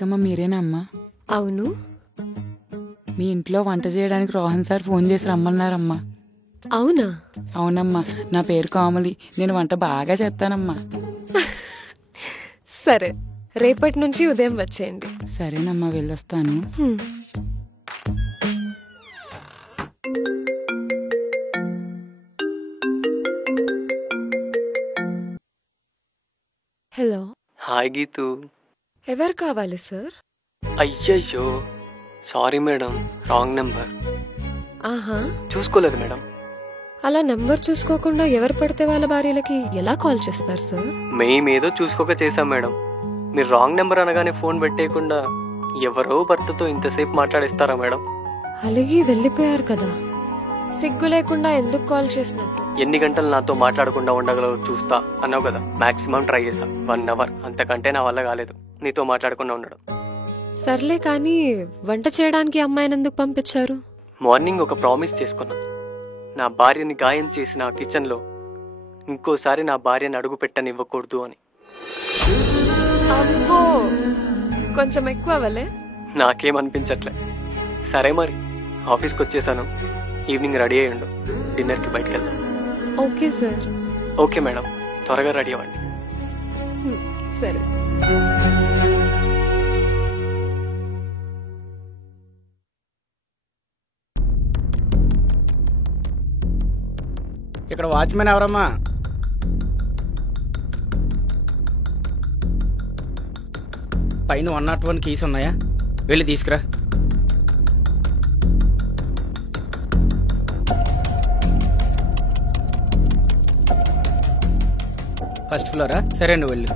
రాధికమ్మ మీరేనా అమ్మా? అవును. మీ ఇంట్లో వంట చేయడానికి రోహన్ సార్ ఫోన్ చేసి రమ్మన్నారమ్మా. అవునా? అవునమ్మా, నా పేరు కోమలి, నేను వంట బాగా చేస్తానమ్మా. సరే, రేపటి నుంచి ఉదయం వచ్చేయండి. సరేనమ్మా, వెళ్ళొస్తాను. హలో. హాయ్ గీతు. ఎవరు కావాలి సార్? అయ్యయ్యో, సారీ మేడం, రాంగ్ నెంబర్. ఆహా, చూసుకోలేదు మేడం. అలా నంబర్ చూసుకోకుండా ఎవరు పడితే వాళ్ళ భార్యలకి ఎలా కాల్ చేస్తారు సార్? మేమేదో చూసుకోక చేశాం మేడం. మీరు రాంగ్ నెంబర్ అనగానే ఫోన్ పెట్టేయకుండా ఎవరో భర్తతో ఇంతసేపు మాట్లాడిస్తారా మేడం? అలిగి వెళ్ళిపోయారు కదా, సిగ్గు లేకుండా ఎందుకు కాల్ చేసినట్టు? ఎన్ని గంటలు నాతో మాట్లాడకుండా ఉండగలవు చూస్తా అన్నావు కదా, మాక్సిమం ట్రై చేశా. 1 అవర్, అంతకంటే నా వల్ల కాలేదు నీతో మాట్లాడకుండా ఉండడం. సర్లే, కానీ వంట చేయడానికి అమ్మాయిని ఎందుకు పంపించారు? మార్నింగ్ ఒక ప్రామిస్ చేసుకున్నా, నా భార్యని గాయం చేసిన ఆ కిచెన్లో ఇంకోసారి నా భార్యని అడుగు పెట్టనివ్వకూడదు అని. అబ్బో, కొంచెం ఎక్కువ అవ్వలే? నాకేమనిపించట్లే. సరే మరి, ఆఫీస్కి వచ్చేసాను. ఈవినింగ్ రెడీ అయ్యండు, డిన్నర్కి బయటకు వెళ్దాం. Okay sir. ఓకే మేడం, త్వరగా రెడీ అవ్వండి. సరే. ఇక్కడ వాచ్మెన్ ఎవరమ్మా? పైన 101 కీస్ ఉన్నాయా? వెళ్ళి తీసుకురా. First flora? సరే, నువ్వు వెళ్ళు.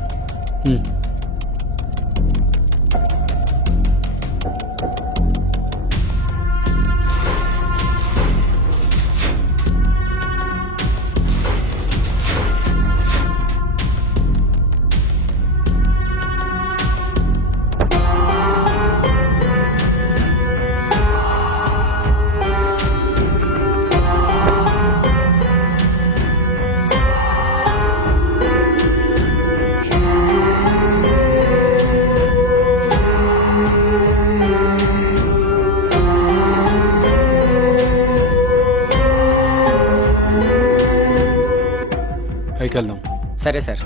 పైకి వెళ్దాం. సరే సార్.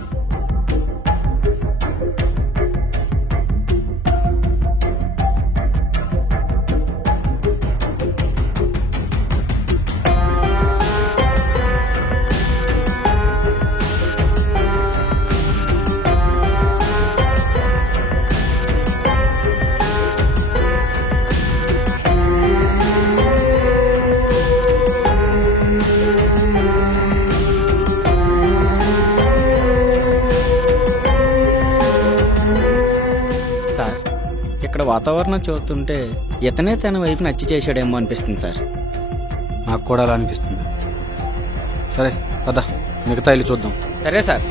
సార్, ఇక్కడ వాతావరణం చూస్తుంటే ఇతనే తన వైపు నచ్చి చేశాడేమో అనిపిస్తుంది సార్. నాకు కూడా అలా అనిపిస్తుంది. సరే పద, మిగతా ఇల్లు చూద్దాం. సరే sir.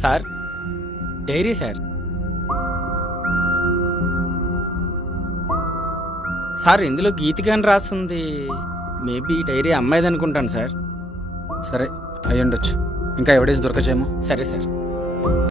Sir, diary sir. Sir, ఇందులో గీతిక అని రాస్తుంది. మేబీ డైరీ అమ్మాయిది అనుకుంటాను సార్. సరే, అయ్యుండొచ్చు. ఇంకా ఎవిడెన్స్ దొరకచేమో. సరే సార్.